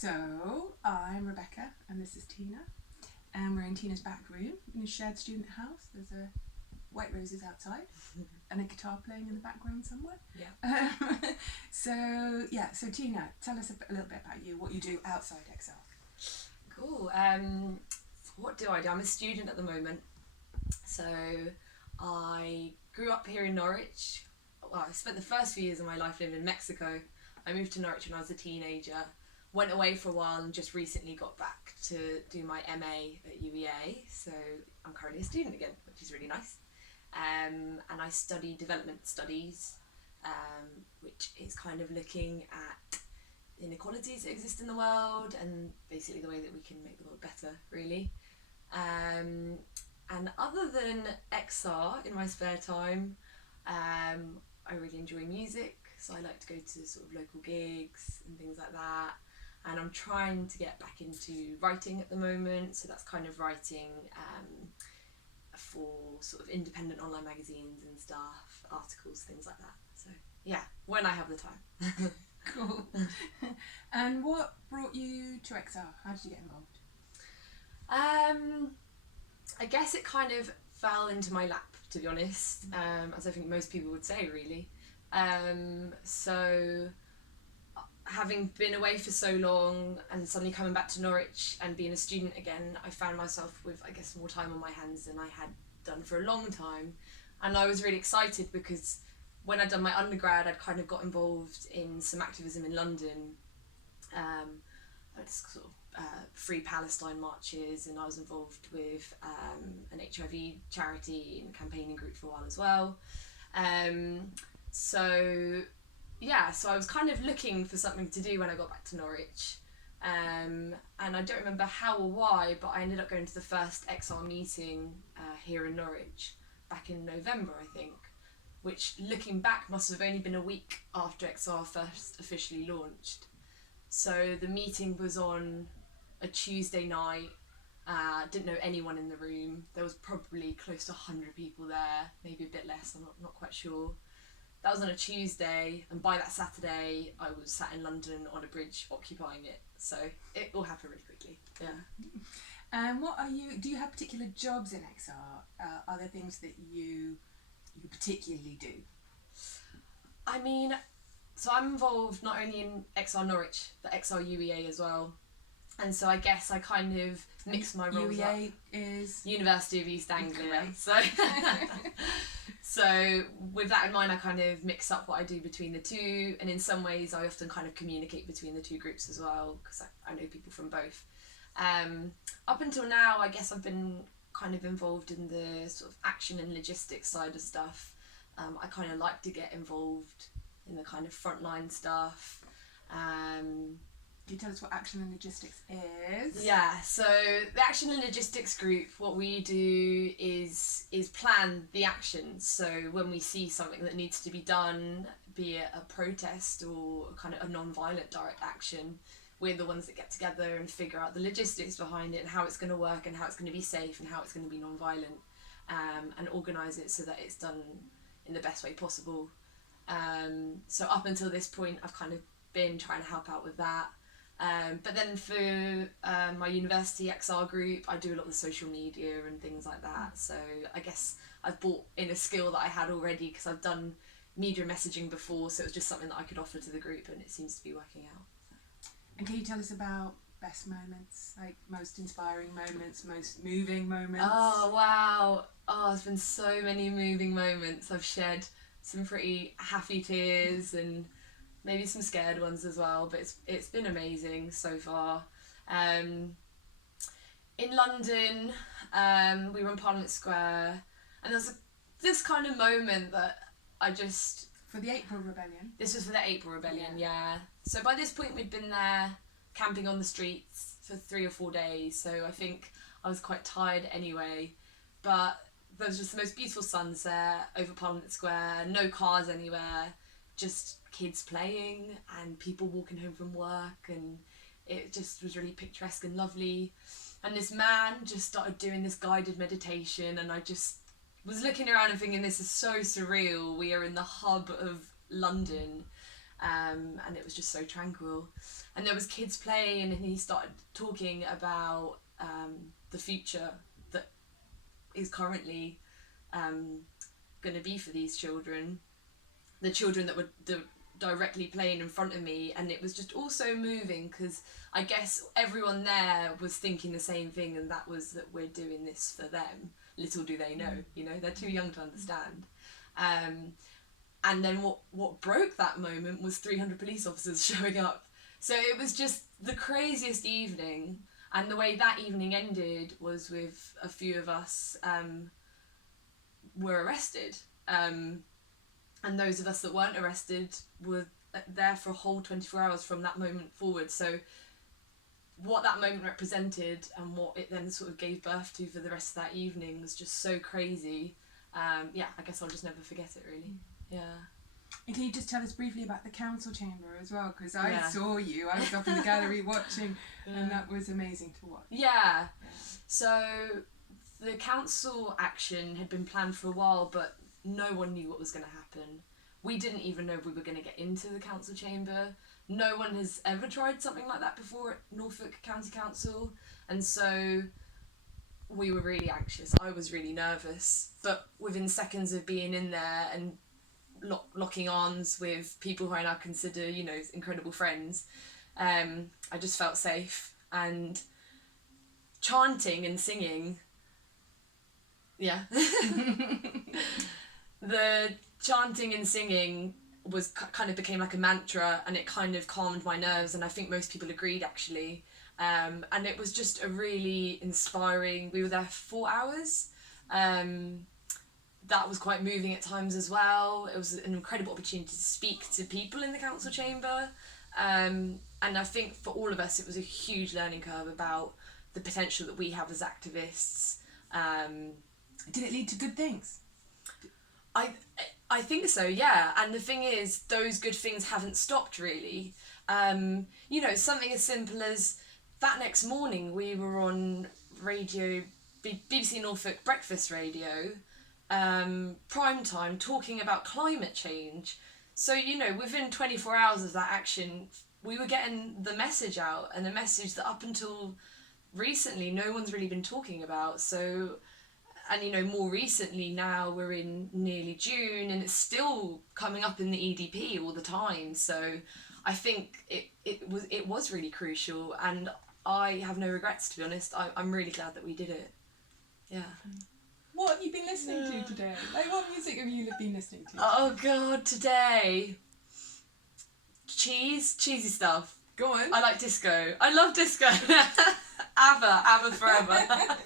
So, I'm Rebecca and this is Tina, and we're in Tina's back room in a shared student house. There's a white roses outside and a guitar playing in the background somewhere. Yeah. So Tina, tell us a little bit about you, what you do outside XR. Cool. What do? I'm a student at the moment. So I grew up here in Norwich. Well, I spent the first few years of my life living in Mexico. I moved to Norwich when I was a teenager, went away for a while and just recently got back to do my MA at UEA. So I'm currently a student again, which is really nice. And I study development studies, which is kind of looking at inequalities that exist in the world and basically the way that we can make the world better, really. And other than XR in my spare time, I really enjoy music, so I like to go to sort of local gigs and things like that. And I'm trying to get back into writing at the moment, so that's kind of writing for sort of independent online magazines and stuff, articles, things like that. So yeah, when I have the time. Cool. And what brought you to XR? How did you get involved? I guess it kind of fell into my lap, to be honest, as I think most people would say, really. So having been away for so long and suddenly coming back to Norwich and being a student again, I found myself with, I guess, more time on my hands than I had done for a long time. And I was really excited because when I'd done my undergrad, I'd kind of got involved in some activism in London. Just sort of free Palestine marches, and I was involved with an HIV charity and campaigning group for a while as well. So I was kind of looking for something to do when I got back to Norwich. And I don't remember how or why, but I ended up going to the first XR meeting here in Norwich back in November, I think, which looking back must have only been a week after XR first officially launched. So the meeting was on a Tuesday night. Didn't know anyone in the room. There was probably close to 100 people there, maybe a bit less, I'm not quite sure. That was on a Tuesday, and by that Saturday I was sat in London on a bridge occupying it. So it all happened really quickly. Yeah. And do you have particular jobs in XR? Are there things that you particularly do? I mean, so I'm involved not only in XR Norwich, but XR UEA as well. And so I guess I kind of mix my roles UEA up. is? University of East Anglia. Correct. So with that in mind, I kind of mix up what I do between the two. And in some ways, I often kind of communicate between the two groups as well, because I know people from both. Up until now, I guess I've been kind of involved in the sort of action and logistics side of stuff. I kind of like to get involved in the kind of frontline stuff. Can you tell us what action and logistics is? Yeah, so the action and logistics group, what we do is plan the actions. So when we see something that needs to be done, be it a protest or kind of a non-violent direct action, we're the ones that get together and figure out the logistics behind it and how it's going to work and how it's going to be safe and how it's going to be non-violent, and organise it so that it's done in the best way possible. So up until this point, I've kind of been trying to help out with that. But then for my university XR group, I do a lot of social media and things like that. So I guess I've brought in a skill that I had already because I've done media messaging before, so it was just something that I could offer to the group, and it seems to be working out. And can you tell us about best moments, like most inspiring moments, most moving moments? Oh, wow. Oh, there's been so many moving moments. I've shed some pretty happy tears and maybe some scared ones as well, but it's been amazing so far. In London, we were in Parliament Square, and there was this kind of moment that I just... For the April Rebellion? This was for the April Rebellion, yeah. So by this point we'd been there camping on the streets for 3 or 4 days, so I think I was quite tired anyway, but there was just the most beautiful sunset over Parliament Square, no cars anywhere, just kids playing and people walking home from work, and it just was really picturesque and lovely. And this man just started doing this guided meditation, and I just was looking around and thinking, this is so surreal. We are in the hub of London and it was just so tranquil. And there was kids playing, and he started talking about the future that is currently going to be for these children, the children that were directly playing in front of me. And it was just also moving, because I guess everyone there was thinking the same thing, and that was that we're doing this for them. Little do they know, you know, they're too young to understand. And then what broke that moment was 300 police officers showing up. So it was just the craziest evening, and the way that evening ended was with a few of us were arrested. And those of us that weren't arrested were there for a whole 24 hours from that moment forward. So what that moment represented and what it then sort of gave birth to for the rest of that evening was just so crazy. Yeah, I guess I'll just never forget it, really. Yeah. And can you just tell us briefly about the council chamber as well? Because I saw you, I was up in the gallery watching, and that was amazing to watch. Yeah. So the council action had been planned for a while, but no one knew what was going to happen. We didn't even know if we were going to get into the council chamber. No one has ever tried something like that before at Norfolk County Council, and so we were really anxious. I was really nervous, but within seconds of being in there and locking arms with people who I now consider, you know, incredible friends, I just felt safe. And chanting and singing, the chanting and singing was kind of became like a mantra, and it kind of calmed my nerves, and I think most people agreed, actually. And it was just a really inspiring, we were there for 4 hours. That was quite moving at times as well. It was an incredible opportunity to speak to people in the council chamber. And I think for all of us, it was a huge learning curve about the potential that we have as activists. Did it lead to good things? I think so, yeah. And the thing is, those good things haven't stopped, really. You know, something as simple as that next morning we were on radio, BBC Norfolk breakfast radio, prime time, talking about climate change. So, you know, within 24 hours of that action, we were getting the message out, and a message that up until recently no one's really been talking about. So, and you know, more recently now we're in nearly June, and it's still coming up in the EDP all the time. So I think it was really crucial, and I have no regrets, to be honest. I'm really glad that we did it. Yeah. What have you been listening to today? Like, what music have you been listening to? Oh God, today. Cheesy stuff. Go on. I like disco. I love disco. ABBA forever.